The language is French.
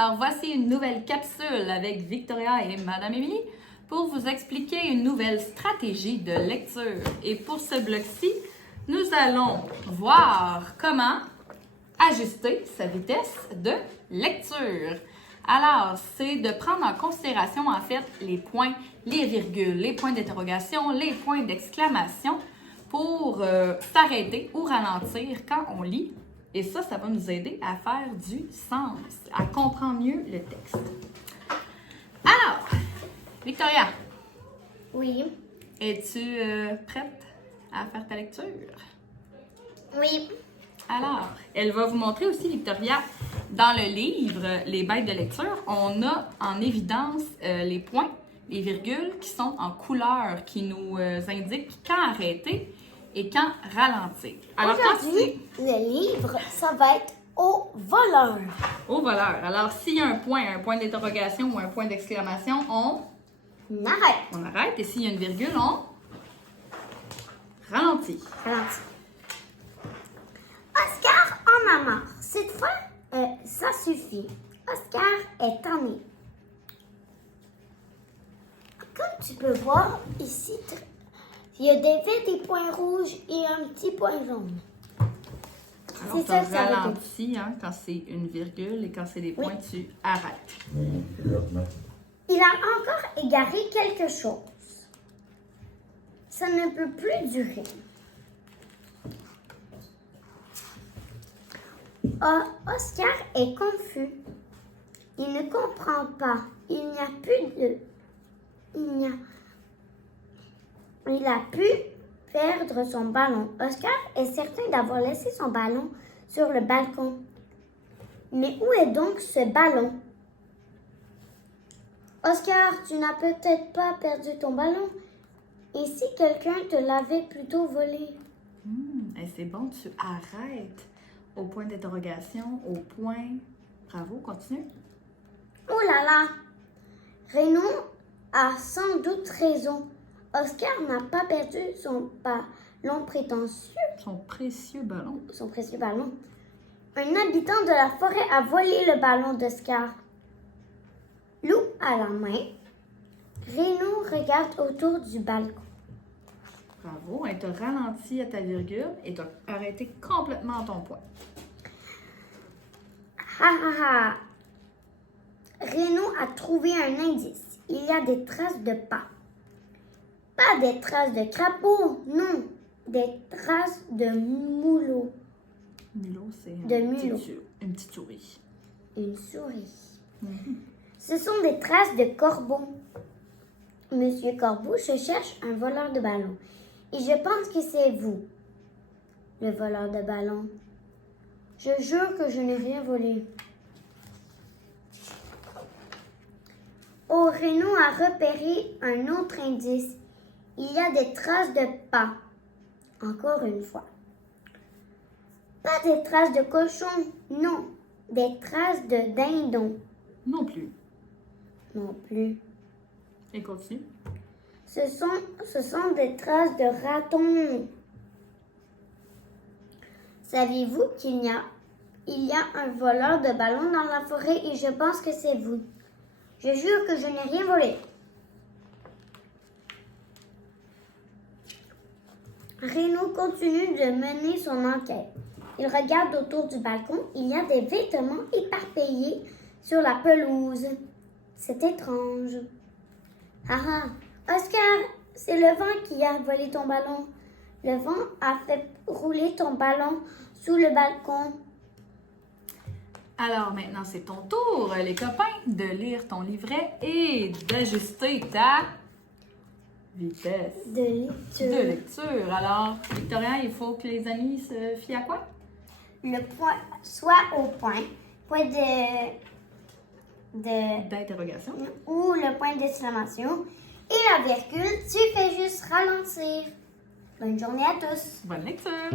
Alors voici une nouvelle capsule avec Victoria et Madame Émilie pour vous expliquer une nouvelle stratégie de lecture. Et pour ce bloc-ci, nous allons voir comment ajuster sa vitesse de lecture. Alors, c'est de prendre en considération en fait les points, les virgules, les points d'interrogation, les points d'exclamation pour s'arrêter ou ralentir quand on lit. Et ça va nous aider à faire du sens, à comprendre mieux le texte. Alors, Victoria. Oui. Es-tu prête à faire ta lecture? Oui. Alors, elle va vous montrer aussi, Victoria, dans le livre Les bêtes de lecture, on a en évidence les points, les virgules qui sont en couleur, qui nous indiquent quand arrêter et quand ralentir. Alors, aujourd'hui, le livre, ça va être au voleur. Au voleur. Alors, s'il y a un point d'interrogation ou un point d'exclamation, on arrête. On arrête. Et s'il y a une virgule, on ralentit. Ralentit. Oscar en a marre. Cette fois, ça suffit. Oscar est tanné. Comme tu peux voir ici, il y a des points rouges et un petit point jaune. Alors, tu ralentis quand c'est une virgule et quand c'est des points, tu arrêtes. Il a encore égaré quelque chose. Ça ne peut plus durer. Oscar est confus. Il ne comprend pas. Il a pu perdre son ballon. Oscar est certain d'avoir laissé son ballon sur le balcon. Mais où est donc ce ballon? Oscar, tu n'as peut-être pas perdu ton ballon. Et si quelqu'un te l'avait plutôt volé? C'est bon, tu arrêtes au point d'interrogation, au point. Bravo, continue. Oh là là! Raymond a sans doute raison. Oscar n'a pas perdu son ballon prétentieux. Son précieux ballon. Son précieux ballon. Un habitant de la forêt a volé le ballon d'Oscar. Loup à la main, Renaud regarde autour du balcon. Bravo, elle t'a ralenti à ta virgule et t'a arrêté complètement à ton point. Ha ha ha! Renaud a trouvé un indice. Il y a des traces de pas. Pas des traces de crapaud, non. Des traces de mulot. Mulot, c'est une petite souris. Une souris. Ce sont des traces de corbeau. Monsieur Corbeau, je cherche un voleur de ballon. Et je pense que c'est vous, le voleur de ballon. Je jure que je n'ai rien volé. Oh, Renaud a repéré un autre indice. Il y a des traces de pas. Encore une fois. Pas des traces de cochon, non. Des traces de dindon. Non plus. Non plus. Et continue. Ce sont des traces de raton. Saviez-vous qu'il y a un voleur de ballon dans la forêt et je pense que c'est vous. Je jure que je n'ai rien volé. Renaud continue de mener son enquête. Il regarde autour du balcon. Il y a des vêtements éparpillés sur la pelouse. C'est étrange. Ah ah, Oscar, c'est le vent qui a volé ton ballon. Le vent a fait rouler ton ballon sous le balcon. Alors maintenant, c'est ton tour, les copains, de lire ton livret et d'ajuster ta vitesse de lecture. Alors, Victoria, il faut que les amis se fient à quoi? Le point, soit au point d'interrogation ou le point d'exclamation et la virgule, tu fais juste ralentir. Bonne journée à tous. Bonne lecture.